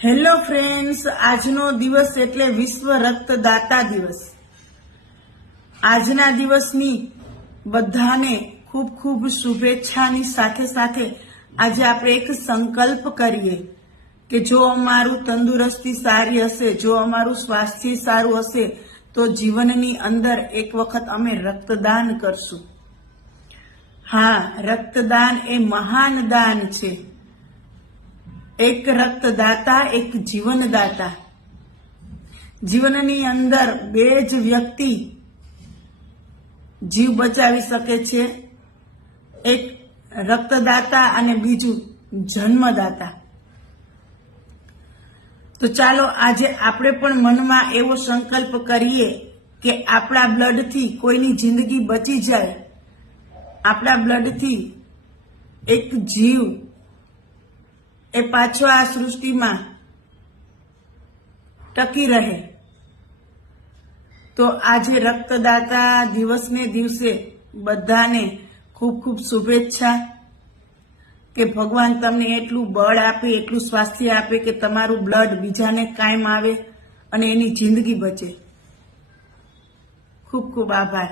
Hello friends, આજનો દિવસ એટલે વિશ્વ રક્તદાતા દિવસ। આજના દિવસની બધાને ખૂબ ખૂબ શુભેચ્છાની સાથે સાથે આજે આપણે એક સંકલ્પ કરીએ કે જો અમારું તંદુરસ્તી સારી હશે, જો અમારું સ્વાસ્થ્ય સારું હશે તો જીવનની અંદર એક વખત અમે રક્તદાન કરશું। હા, રક્તદાન એ મહાન દાન છે। એક રક્તદાતા, એક જીવનદાતા। જીવનની અંદર બે જ વ્યક્તિ જીવ બચાવી શકે છે, એક રક્તદાતા અને બીજું જન્મદાતા। તો ચાલો આજે આપણે પણ મનમાં એવો સંકલ્પ કરીએ કે આપણા બ્લડથી કોઈની જિંદગી બચી જાય, આપણા બ્લડથી એક જીવ એ પાછો આ સૃષ્ટિમાં ટકી રહે। તો આજે રક્તદાતા દિવસને દિવસે બધાને ખૂબ ખૂબ શુભેચ્છા કે ભગવાન તમને એટલું બળ આપે, એટલું સ્વાસ્થ્ય આપે કે તમારું બ્લડ બીજાને કાયમ આવે અને એની જિંદગી બચે। ખૂબ ખૂબ આભાર।